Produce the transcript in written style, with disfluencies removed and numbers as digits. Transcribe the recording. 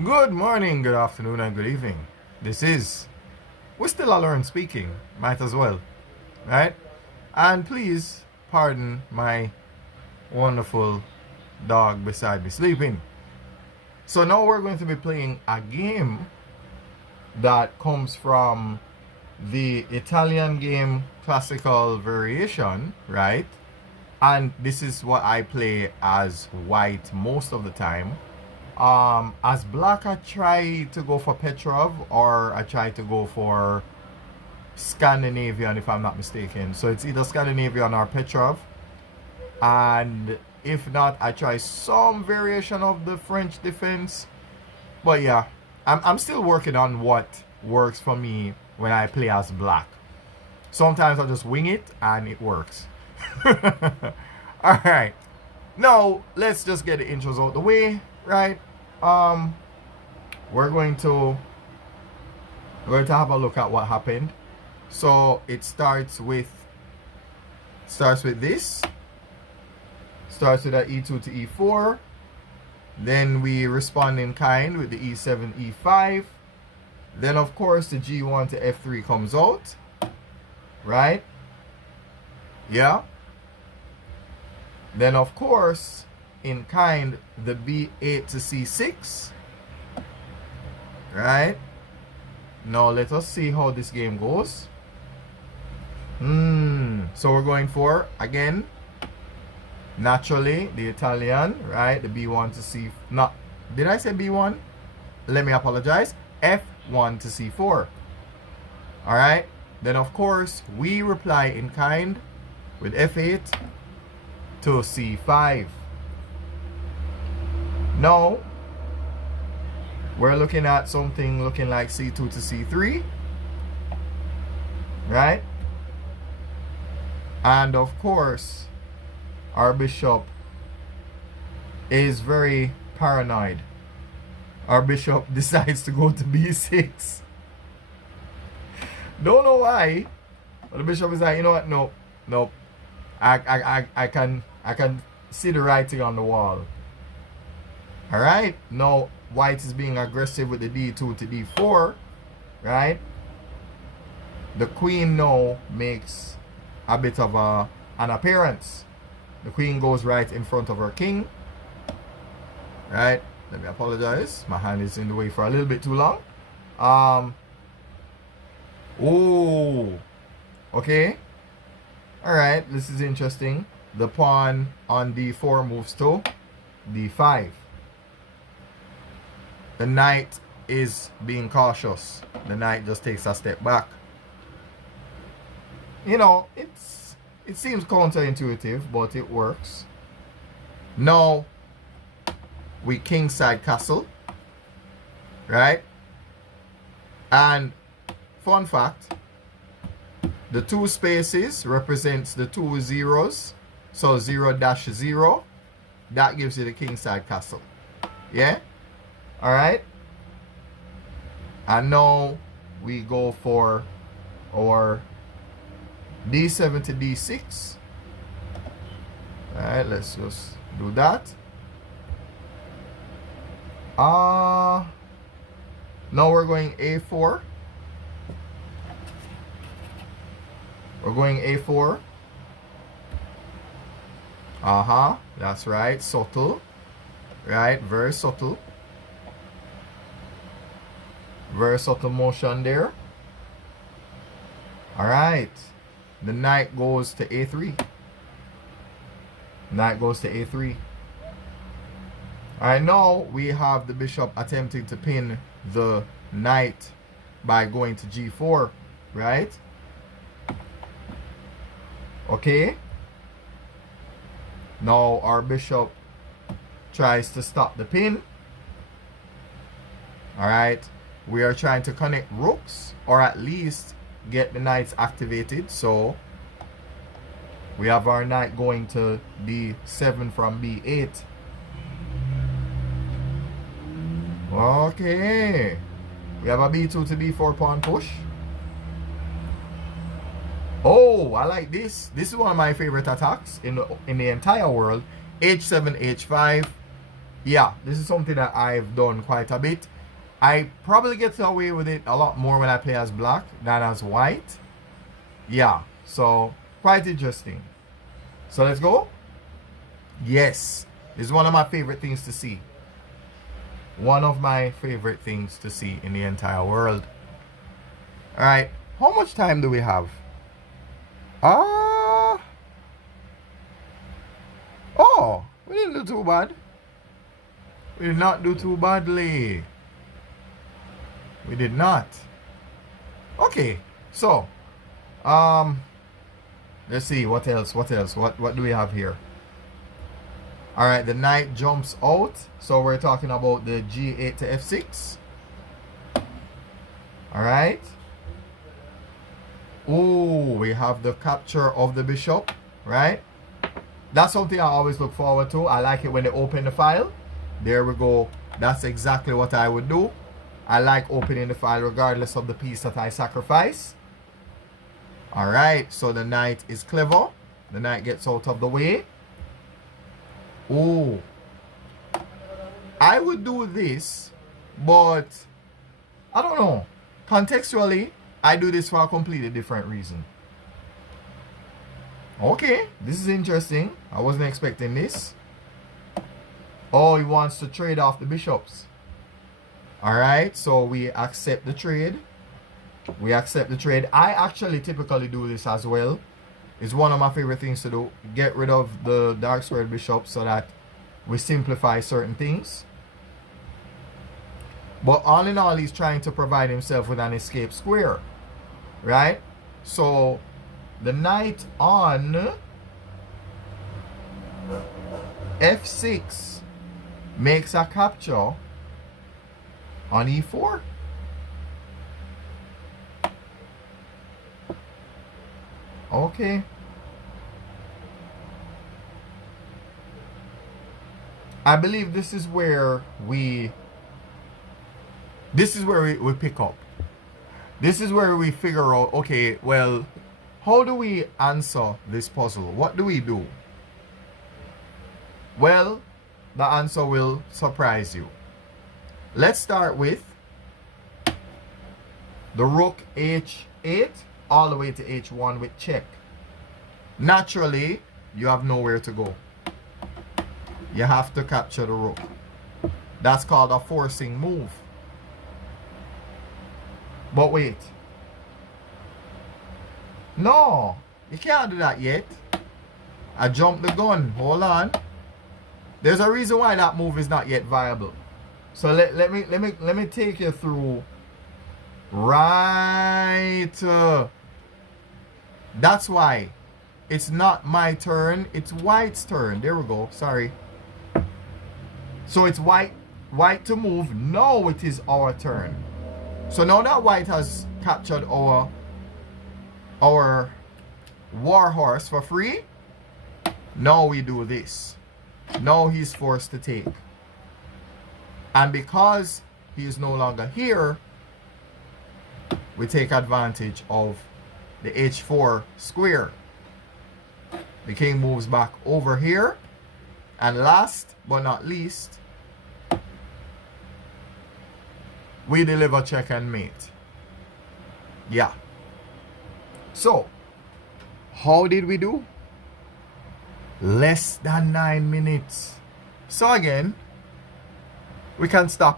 Good morning, good afternoon, and good evening. This is WiStillaLearn speaking. Might as well, right? And please pardon my wonderful dog beside me sleeping. So now we're going to be playing a game that comes from the Italian game classical variation, right? And this is what I play as white most of the time. As black, I try to go for Petrov, or I try to go for Scandinavian if I'm not mistaken. So it's either Scandinavian or Petrov. And if not, I try some variation of the French defense. But yeah, I'm still working on what works for me when I play as black. Sometimes I just wing it and it works. Alright. Now let's just get the intros out the way, right? We're going to have a look at what happened. So it starts with this. Starts with an e2 to e4. Then we respond in kind with the e7, e5. Then of course the g1 to f3 comes out. Right? Yeah. Then of course in kind the b8 to c6. Right? Now let us see how this game goes. So we're going for, again, naturally, the Italian, right? The b1 to c... Not, did I say b1? Let me apologize. f1 to c4. Alright? Then of course, we reply in kind with f8 to c5. Now, we're looking at something looking like c2 to c3. Right? And of course, our bishop is very paranoid. Our bishop decides to go to b6. Don't know why, but the bishop is like, you know what? No. I can see the writing on the wall. Alright, now white is being aggressive with the d2 to d4, right? The queen now makes a bit of an appearance. The queen goes right in front of her king. Right, let me apologize. My hand is in the way for a little bit too long. Oh, okay. Alright, this is interesting. The pawn on d4 moves to d5. The knight is being cautious. The knight just takes a step back. You know, it seems counterintuitive, but it works. Now, we kingside castle. Right? And, fun fact, the two spaces represents the two zeros. So 0-0, that gives you the kingside castle. Yeah? Alright? And now we go for our d7 to d6. Alright, let's just do that. Now we're going a4. We're going a4. That's right. Subtle. Right? Very subtle. Very subtle motion there. Alright. The knight goes to a3. Knight goes to a3. Alright, now we have the bishop attempting to pin the knight by going to g4. Right? Okay. Now our bishop tries to stop the pin. Alright. We are trying to connect rooks, or at least get the knights activated. So we have our knight going to d7 from b8. Okay. We have a b2 to b4 pawn push. Oh, I like this. This is one of my favorite attacks in the entire world. h7, h5. Yeah, this is something that I've done quite a bit. I probably get away with it a lot more when I play as black than as white. Yeah, so quite interesting. So let's go. Yes, this is one of my favorite things to see. One of my favorite things to see in the entire world. All right, how much time do we have? Oh, we didn't do too bad. We did not do too badly. We did not. Okay, so let's see what else. What do we have here? All right, the knight jumps out. So we're talking about the G8 to F6. All right. Oh, we have the capture of the bishop, right? That's something I always look forward to. I like it when they open the file. There we go. That's exactly what I would do. I like opening the file regardless of the piece that I sacrifice. All right, so the knight is clever. The knight gets out of the way. Oh, I would do this, but I don't know. Contextually, I do this for a completely different reason. Okay, this is interesting. I wasn't expecting this. Oh, he wants to trade off the bishops. All right, so we accept the trade. We accept the trade. I actually typically do this as well. It's one of my favorite things to do. Get rid of the dark squared bishop so that we simplify certain things. But all in all, he's trying to provide himself with an escape square. Right? So the knight on F6 makes a capture on E4. Okay. I believe this is where we pick up. This is where we figure out, okay, well, how do we answer this puzzle? What do we do? Well, the answer will surprise you. Let's start with the rook H8 all the way to H1 with check. Naturally, you have nowhere to go. You have to capture the rook. That's called a forcing move. But wait. No, you can't do that yet. I jumped the gun. Hold on. There's a reason why that move is not yet viable. So let me take you through. Right. That's why it's not my turn. It's white's turn. There we go. Sorry. So it's white to move. No, it is our turn. So now that white has captured our war horse for free, now we do this. Now he's forced to take. And because he is no longer here, we take advantage of the H4 square. The king moves back over here. And last but not least, we deliver check and mate. Yeah. So, how did we do? Less than 9 minutes. So again, we can stop